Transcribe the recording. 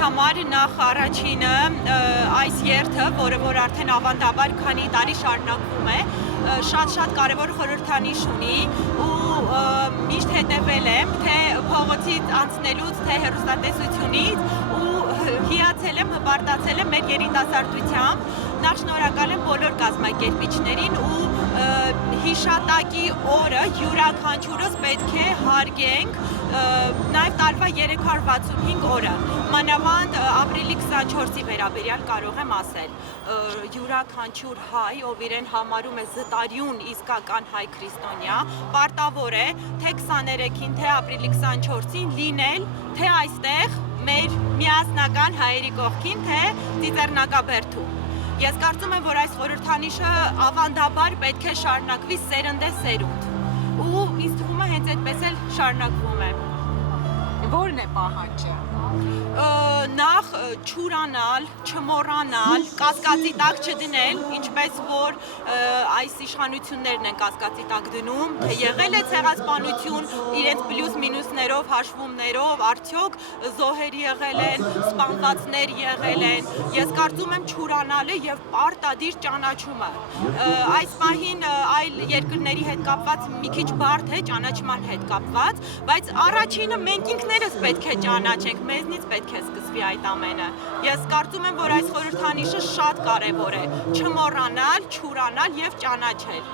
համար նախ առաջինը այս երթը, որը որ արդեն ավանդաբար քանի տարի շարունակվում է, շատ կարևոր խորհրդանիշ ունի ու միշտ հետևել եմ թե փողոցից անցնելուց, թե հեռուստատեսությունից ու հիացել եմ, հպարտացել եմ մեր երիտասարդությամբ։ Նախ շնորհակալ եմ բոլոր կազմակերպիչներին ու հիշատակի օրը յուրաքանչյուրս պետք է հարգենք նաև տարվա 365 օրը, մանավանդ ապրիլի 24-ի վերաբերյալ կարող եմ ասել, յուրաքանչյուր հայ, ով իրեն համարում է զտարյուն իսկական հայ քրիստոնյա, պարտավոր է թե 23-ին, թե ապրիլի 24-ին լինել, թե այստեղ մեր միասնական հայերի կողքին, թե Ծիծեռնակաբերդում։ Ես կարծում եմ, որ այս խորհրդանիշը ավանդաբար պետք է շարունակվի սերնդե-սերունդ ու ինձ թվում է հենց այդպես էլ շարունակվում է։ Որն է պահանջը։ Նախ չուրանալ, չմոռանալ, կասկածի տակ չդնել, ինչպես որ այս իշխանություններն են կասկածի տակ դնում, թե եղել է ցեղասպանություն, իրենց պլյուս մինուսներով, հաշվումներով, արդյոք զոհեր եղել են, սպանվածներ եղել են։ Ես կարծում եմ չուրանալը եւ պարտադիր ճանաչումը։ Այս պահին այլ երկրների հետ կապված մի քիչ բարդ է ճանաչման հետ կապված, բայց առաջինը մենք ինքներս պետք է ճանաչենք, մեզնից պետք է սկսվի այդ ամենը։ Ես կարծում եմ, որ այս խորհրդանիշը շատ կարևոր է, չմոռանալ, չուրանալ եւ ճանաչել։